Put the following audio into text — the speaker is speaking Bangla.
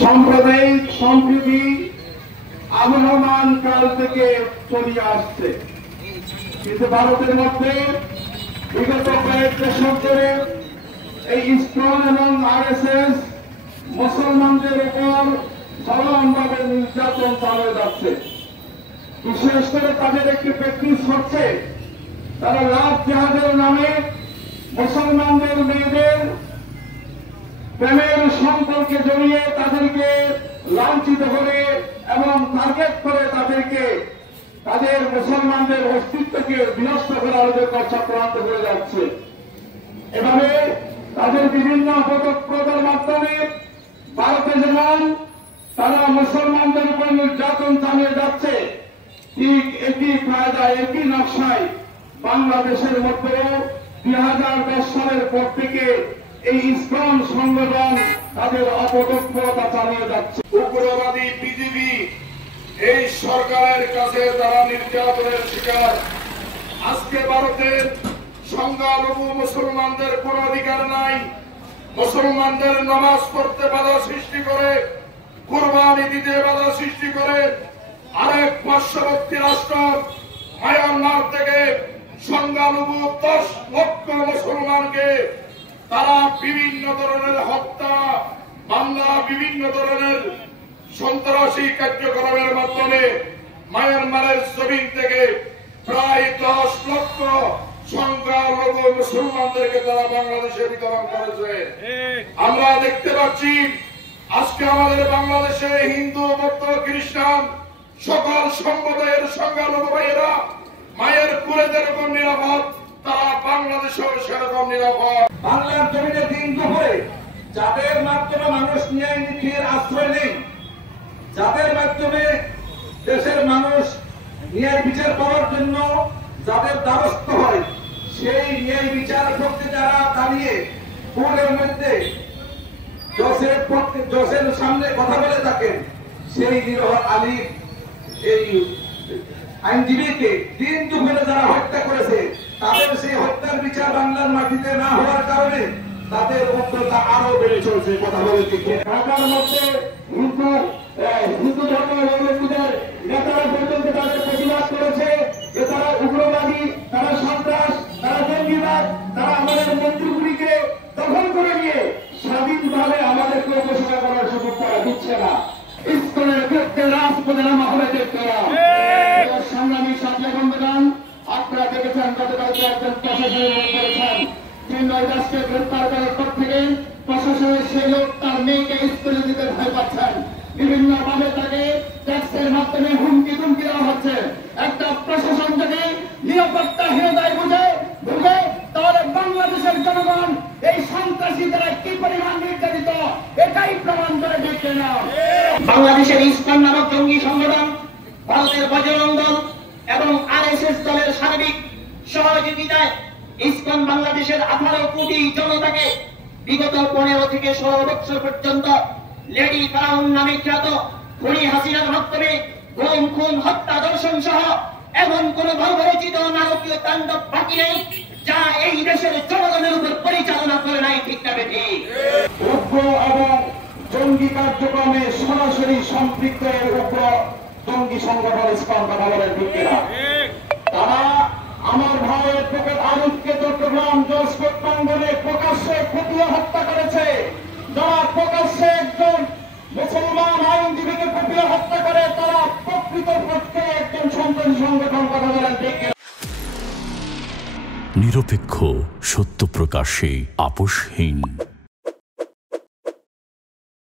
সাম্প্রদায়িক সম্প্রীতি আবহমান কাল থেকে চলিয়ে আসছে, কিন্তু ভারতের মধ্যে বিগত কয়েক দশক ধরে এই ইসকন এবং আরএসএস মুসলমানদের উপর চরমভাবে নির্যাতন চালিয়ে যাচ্ছে। বিশেষ করে তাদের একটি প্র্যাকটিস হচ্ছে, তারা লাভ জেহাদের নামে মুসলমানদের মেয়েদের প্রেমের সম্পর্কে জড়িয়ে তাদেরকে লাঞ্ছিত করে এবং টার্গেট করে তাদেরকে তাদের মুসলমানদের অস্তিত্বকে বিনষ্ট করার জন্য চক্রান্ত করে যাচ্ছে। এভাবে তাদের বিভিন্ন পদক্ষেপের মাধ্যমে ভারতে যেমন তারা মুসলমানদের উপর নির্যাতন চালিয়ে যাচ্ছে, ঠিক একই কায়দায় একই নকশায় বাংলাদেশের মধ্যেও 2010 সালের পর থেকে এই ইসকন সংগঠন তাদের অপতৎপরতা চালিয়ে যাচ্ছে। উগ্রবাদী বিজেপি এই সরকারের কাছে তারা নির্যাতনের শিকার। আজকে ভারতের সংখ্যালঘু মুসলমানদের কোন অধিকার নাই। মুসলমানদের নামাজ পড়তে বাধা সৃষ্টি করে, কুরবানি দিতে বাধা সৃষ্টি করে আরেক পার্শ্ববর্তী রাষ্ট্র মায়ানমার থেকে সংখ্যালঘু 10 লক্ষ মুসলমানকে তারা বিভিন্ন ধরনের হত্যা মামলা, বিভিন্ন ধরনের সন্ত্রাসী কার্যক্রমের মাধ্যমে মায়ানমারের জমিন থেকে প্রায় 10 লক্ষ সংখ্যালঘু মুসলমানদেরকে তারা বাংলাদেশে বিতরণ করেছে। আমরা দেখতে পাচ্ছি আজকে আমাদের বাংলাদেশে হিন্দু, বৌদ্ধ, খ্রিস্টান সকল সম্প্রদায়ের সংখ্যালঘু ভাইয়েরা মায়ের কুলে যেরকম নিরাপদ, তারা বাংলাদেশেও সেরকম নিরাপদ। বাংলার জমিনে দিন দুপুরে যাদের মাধ্যমে মানুষ ন্যায় নীতির আশ্রয় নেই, যাদের মাধ্যমে দেশের মানুষ ন্যায় বিচার পাওয়ার জন্য যাদের দ্বারস্থ হয়, সেই ন্যায় বিচার করতে যারা দাঁড়িয়ে কোর্টের মধ্যে জজের সামনে কথা বলে থাকেন, সেই নিরহ আলিফ এই আইনজীবীকে দিন দুপুরে যারা হত্যা করেছে, তাদের সেই হত্যার বিচার বাংলার মাটিতে না হওয়ার কারণে তাদের উগ্রতা আরো বেড়ে চলছে। কথা বলে দেখে ঢাকার মধ্যে হিন্দু ধর্মের নেতারা পর্যন্ত তাদের প্রতিবাদ করেছে যে তারা উগ্রবাদী, তারা সন্ত্রাস, তারা জঙ্গিবাদ, তারা আমাদের মন্ত্রীগুলিকে দখল করে নিয়ে স্বাধীনভাবে আমাদেরকে ঘোষণা করার সুযোগ তারা দিচ্ছে না। ইসকনের বিরুদ্ধে রাজপথে নামা হবে দেখতে সংগ্রামী সাথী বন্ধুগণ, আপনারা দেখেছেন গতকালকে একজন প্রশাসনের করেছেন 3 দাসকে গ্রেপ্তার করার পর থেকে প্রশাসনের সেই লোক তার মেয়েকে স্কুলে দিতে ভয় পাচ্ছেন। বিভিন্ন ভাবে তাকে ট্যাক্সের মাধ্যমে হুমকি ধুমকি দেওয়া হচ্ছে। একটা প্রশাসন যদি নিরাপত্তাহীনতায় ভুগে তাহলে বাংলাদেশের জনগণ এই সন্ত্রাসী দ্বারা কি পরিমাণ নির্যাতিত এটাই প্রমাণ করে দেখে না। বাংলাদেশের ইসকন নামক জঙ্গি সংগঠন ভারতের বজরং দল এবং আরএসএস দলের সার্বিক সহযোগিতায় ইসকন বাংলাদেশের 18 কোটি জনতাকে বিগত 15 থেকে 16 বছর পর্যন্ত লেডি ফেরাউন নামে খ্যাত খুনি হাসিনার মাধ্যমে গুম, খুন, হত্যা, ধর্ষণ সহ এমন কোন বর্বরচিত নারকীয় তাণ্ডব বাকি নেই যা এই দেশের জনগণের উপর পরিচালনা করে নাই। ঠিক না বেঠি? উগ্র এবং জঙ্গি কার্যক্রমে সরাসরি সম্পৃক্ত উগ্র জঙ্গি সংগঠন ইসকন কথা বলেন ঠিক কিনা? তারা আমার ভাইয়ের পকেট আরিফকে চট্টগ্রাম জজকোর্ট প্রাঙ্গণে প্রকাশ্যে কুপিয়ে হত্যা করেছে। যারা প্রকাশ্যে একজন মুসলমান আইনজীবীকে কুপিয়ে হত্যা করে, তারা প্রকৃত পক্ষে একজন সন্ত্রাসী সংগঠন কথা বলেন ঠিক কিনা? নিরপেক্ষ, সত্য প্রকাশে আপোষহীন।